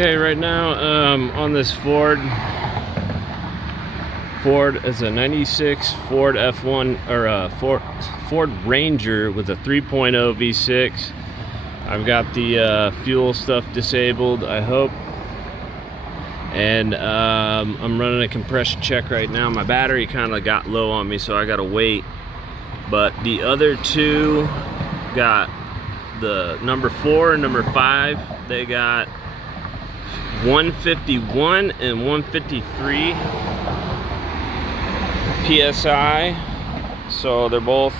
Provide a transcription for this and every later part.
Okay, right now on this Ford is a 96 Ford F1 or a Ford Ranger with a 3.0 V6. I've got the fuel stuff disabled, I hope, and I'm running a compression check right now. My battery kind of got low on me, so I gotta wait. But the other two got the number 4 and number 5. They got 151 and 153 PSI, so they're both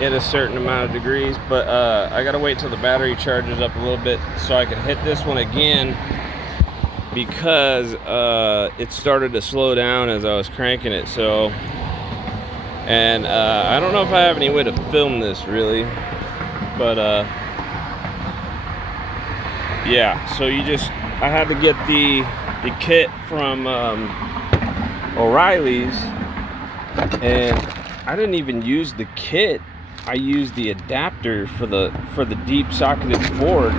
in a certain amount of degrees, but I gotta wait till the battery charges up a little bit so I can hit this one again, because it started to slow down as I was cranking it. So, and I don't know if I have any way to film this really, but yeah, so I had to get the kit from O'Reilly's, and I didn't even use the kit. I used the adapter for the deep socketed Ford,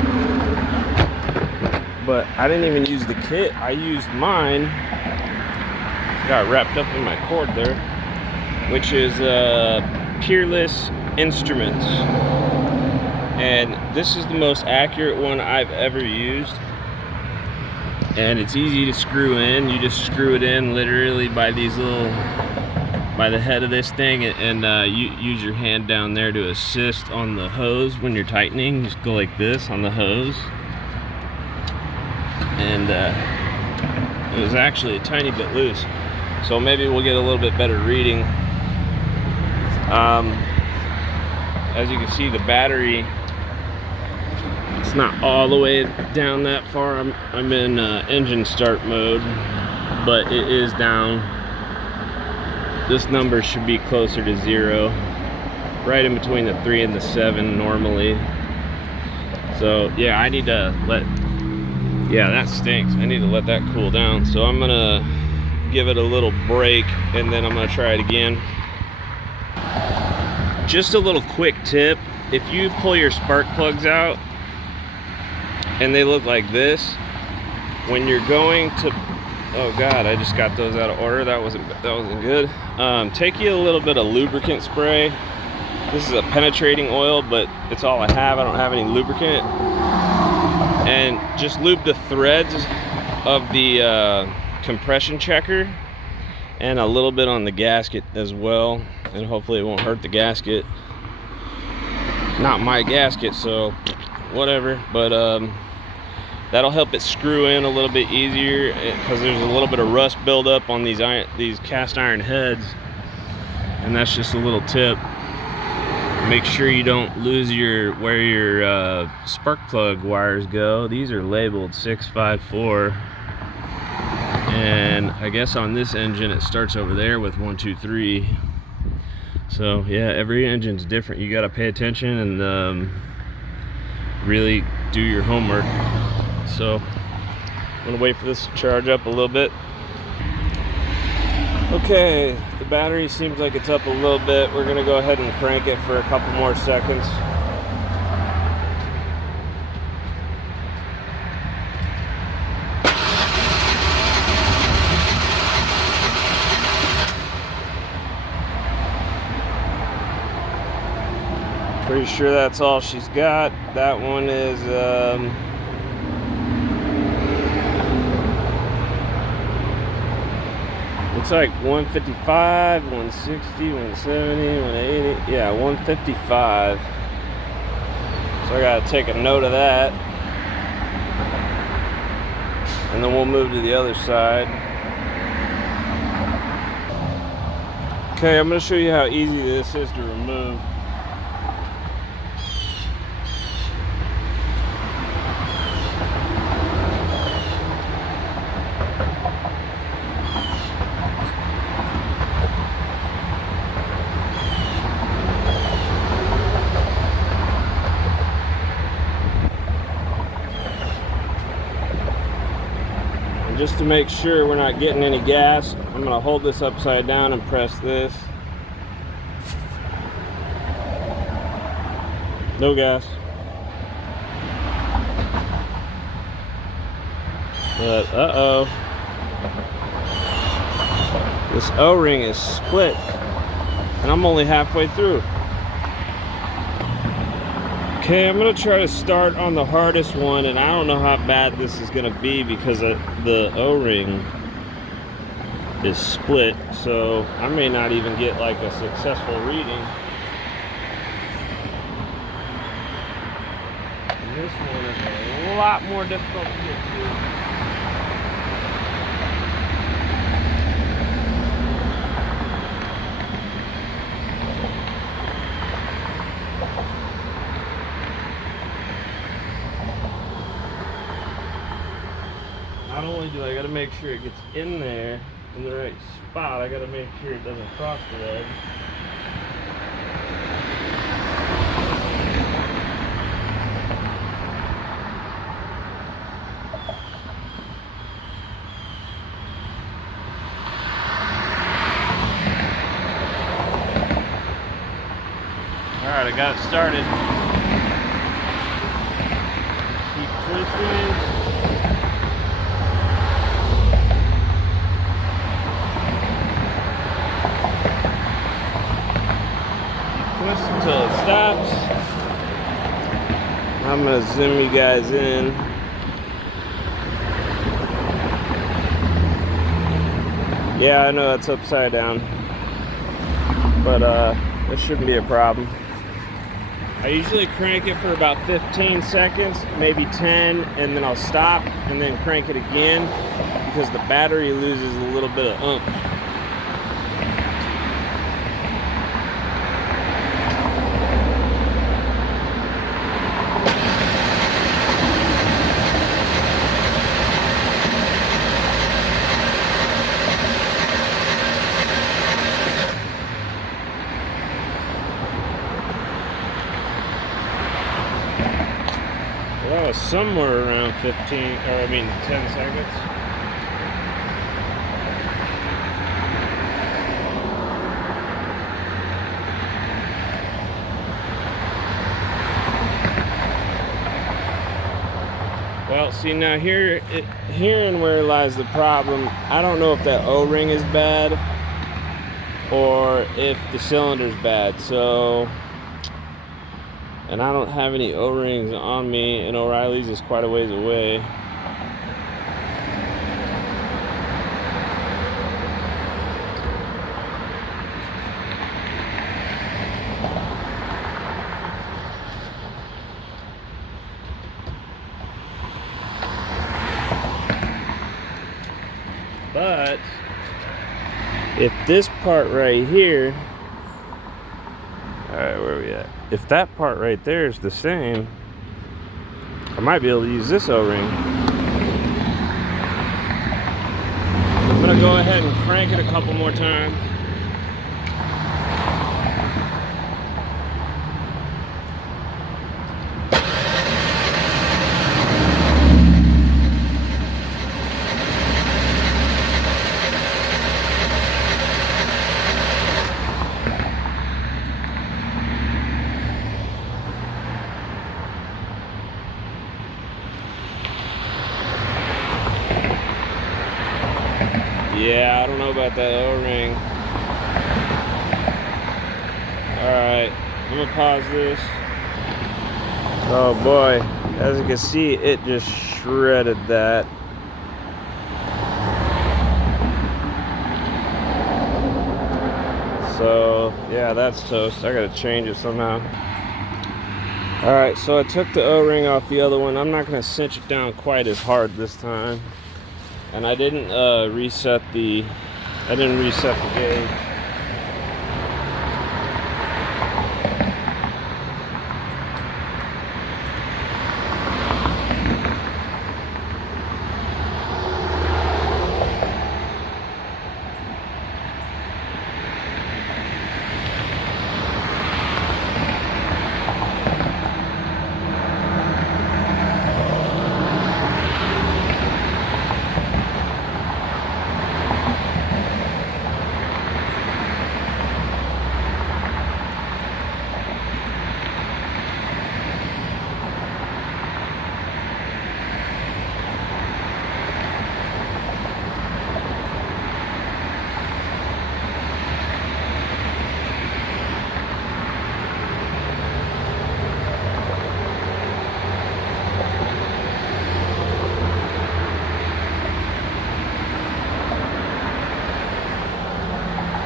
but I didn't even use the kit. I used mine, got wrapped up in my cord there, which is Peerless Instruments, and this is the most accurate one I've ever used. And it's easy to screw in. You just screw it in literally by the head of this thing, and you use your hand down there to assist on the hose when you're tightening. Just go like this on the hose, and it was actually a tiny bit loose, so maybe we'll get a little bit better reading. As you can see, the battery, it's not all the way down that far. I'm in engine start mode, but it is down. This number should be closer to 0, right in between the 3 and the 7 normally. So yeah, I need to that stinks. I need to let that cool down. So I'm gonna give it a little break, and then I'm gonna try it again. Just a little quick tip: if you pull your spark plugs out and they look like this, when you're going to, oh god, I just got those out of order. That wasn't good. Take you a little bit of lubricant spray. This is a penetrating oil, but it's all I have. I don't have any lubricant. And just lube the threads of the compression checker, and a little bit on the gasket as well, and hopefully it won't hurt the gasket. Not my gasket, so whatever, but that'll help it screw in a little bit easier, because there's a little bit of rust buildup on these cast iron heads, and that's just a little tip. Make sure you don't lose where your spark plug wires go. These are labeled 654, and I guess on this engine it starts over there with 1, 2, 3. So yeah, every engine's different. You got to pay attention and really do your homework. So I'm gonna wait for this to charge up a little bit. Okay, the battery seems like it's up a little bit. We're gonna go ahead and crank it for a couple more seconds. Pretty sure that's all she's got. That one is looks like 155, 160, 170, 180. Yeah, 155. So I gotta take a note of that, and then we'll move to the other side. Okay, I'm gonna show you how easy this is to remove. Just to make sure we're not getting any gas, I'm going to hold this upside down and press this. No gas. But uh-oh. This O-ring is split. And I'm only halfway through. Okay, I'm gonna try to start on the hardest one, and I don't know how bad this is gonna be because the O-ring is split, so I may not even get like a successful reading. And this one is a lot more difficult to get to. Not only do I gotta make sure it gets in there in the right spot, I gotta make sure it doesn't cross the leg. Alright, I got it started. Keep twisting. Until it stops. I'm gonna zoom you guys in. Yeah, I know it's upside down, but this shouldn't be a problem. I usually crank it for about 15 seconds, maybe 10, and then I'll stop and then crank it again because the battery loses a little bit of oomph. Well, that was somewhere around 10 seconds. Well, see now herein where lies the problem. I don't know if that O-ring is bad or if the cylinder's bad. So, and I don't have any O-rings on me, and O'Reilly's is quite a ways away. But if this part right here, all right, where are we at? If that part right there is the same, I might be able to use this O-ring. I'm gonna go ahead and crank it a couple more times. Yeah, I don't know about that O-ring. Alright, I'm gonna pause this. Oh boy, as you can see, it just shredded that. So, yeah, that's toast. I gotta change it somehow. Alright, so I took the O-ring off the other one. I'm not gonna cinch it down quite as hard this time. And I didn't reset the gauge.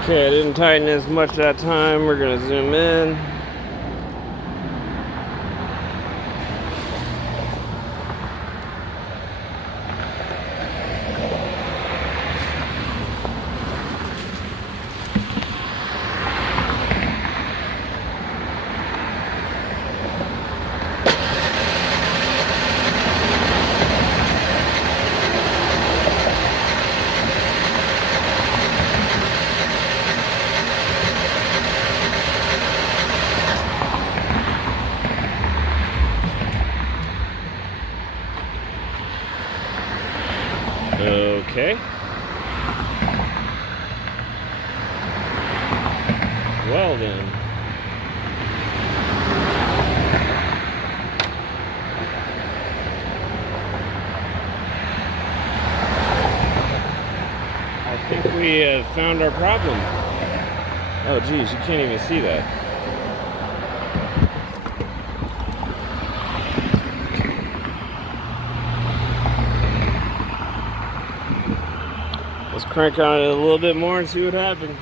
Okay, I didn't tighten as much that time. We're gonna zoom in. Okay. Well then. I think we have found our problem. Oh geez, you can't even see that. Let's crank on it a little bit more and see what happens.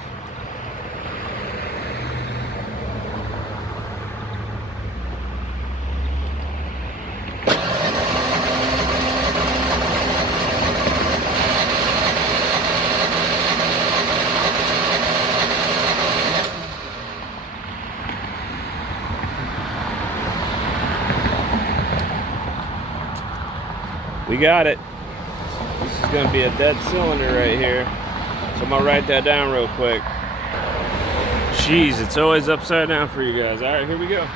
We got it. This is going to be a dead cylinder right here. So I'm going to write that down real quick. Jeez, it's always upside down for you guys. All right, here we go.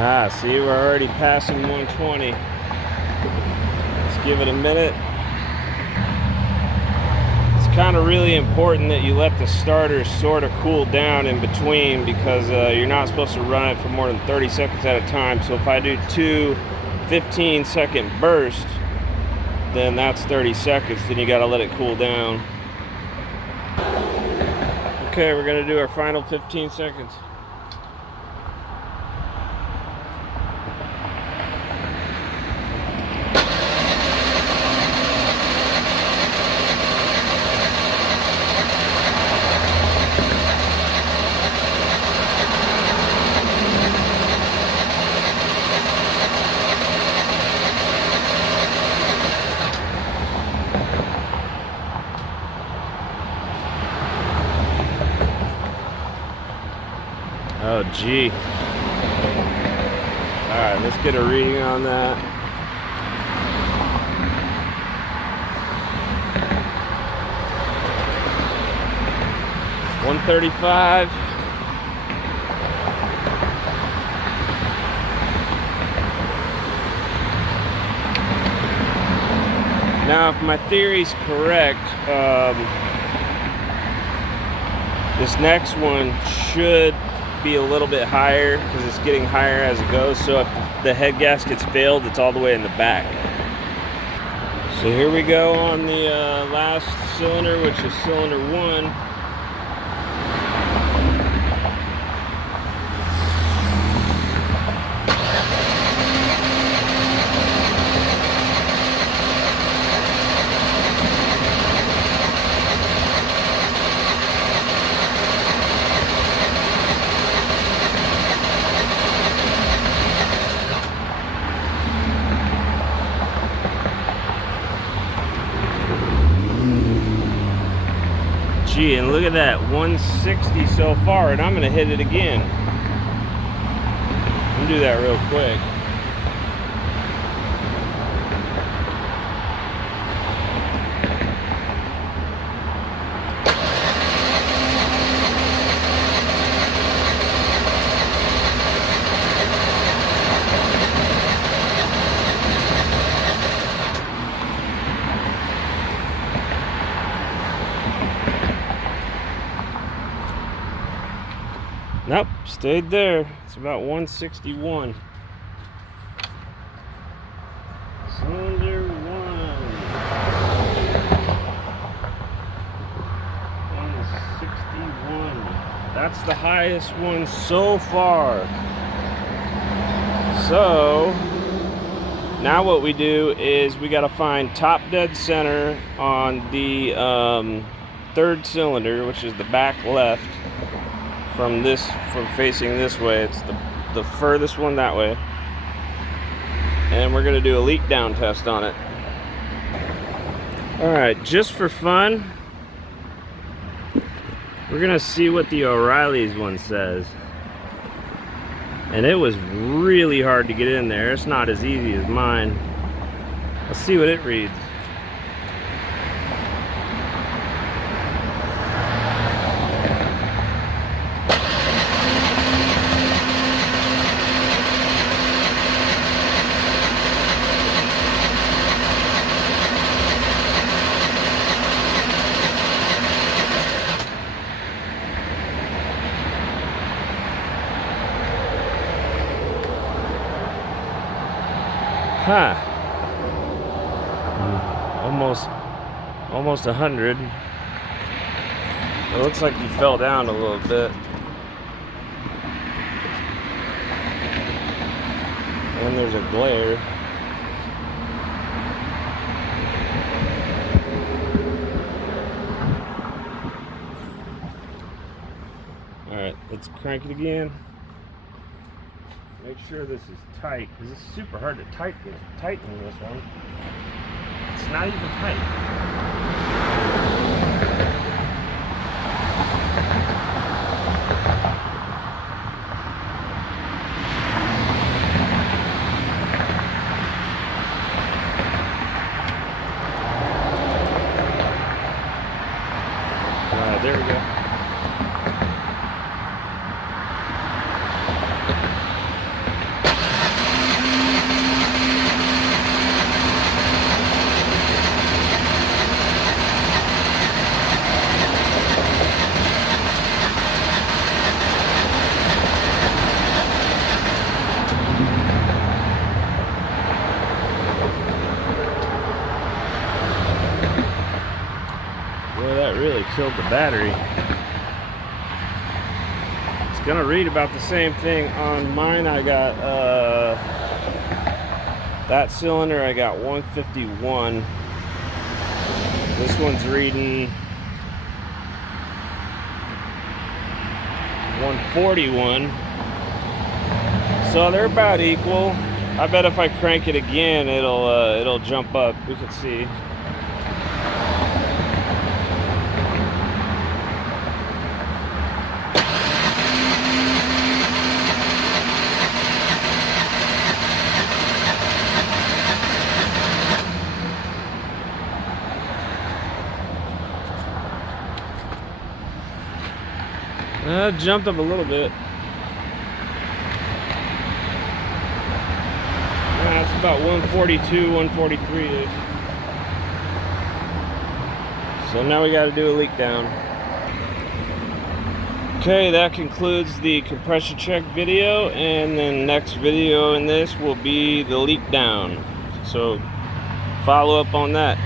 Ah, see, we're already passing 120. Let's give it a minute. It's kind of really important that you let the starter sort of cool down in between, because you're not supposed to run it for more than 30 seconds at a time. So if I do two 15-second bursts, then that's 30 seconds. Then you got to let it cool down. Okay, we're going to do our final 15 seconds. Oh, gee. All right, let's get a reading on that. $135. Now, if my theory's correct, this next one should be a little bit higher because it's getting higher as it goes. So if the head gasket's failed, it's all the way in the back. So here we go on the last cylinder, which is cylinder 1. Gee, and look at that, 160 so far, and I'm gonna hit it again. I'm gonna do that real quick. Nope, stayed there. It's about 161. Cylinder 1. That's the highest one so far. So now what we do is we got to find top dead center on the third cylinder, which is the back left from facing this way. It's the furthest one that way. And we're gonna do a leak down test on it. All right, just for fun, we're gonna see what the O'Reilly's one says. And it was really hard to get in there. It's not as easy as mine. Let's see what it reads. Huh. Almost 100. It looks like you fell down a little bit. And there's a glare. Alright, let's crank it again. Make sure this is tight, because it's super hard to tighten this one. It's not even tight. Alright, there we go. Boy, that really killed the battery. It's gonna read about the same thing on mine. I got that cylinder, I got 151. This one's reading 141. So they're about equal. I bet if I crank it again, it'll jump up. We can see. Jumped up a little bit. It's about 142, 143-ish. So now we got to do a leak down. Okay, that concludes the compression check video, and then next video in this will be the leak down. So follow up on that.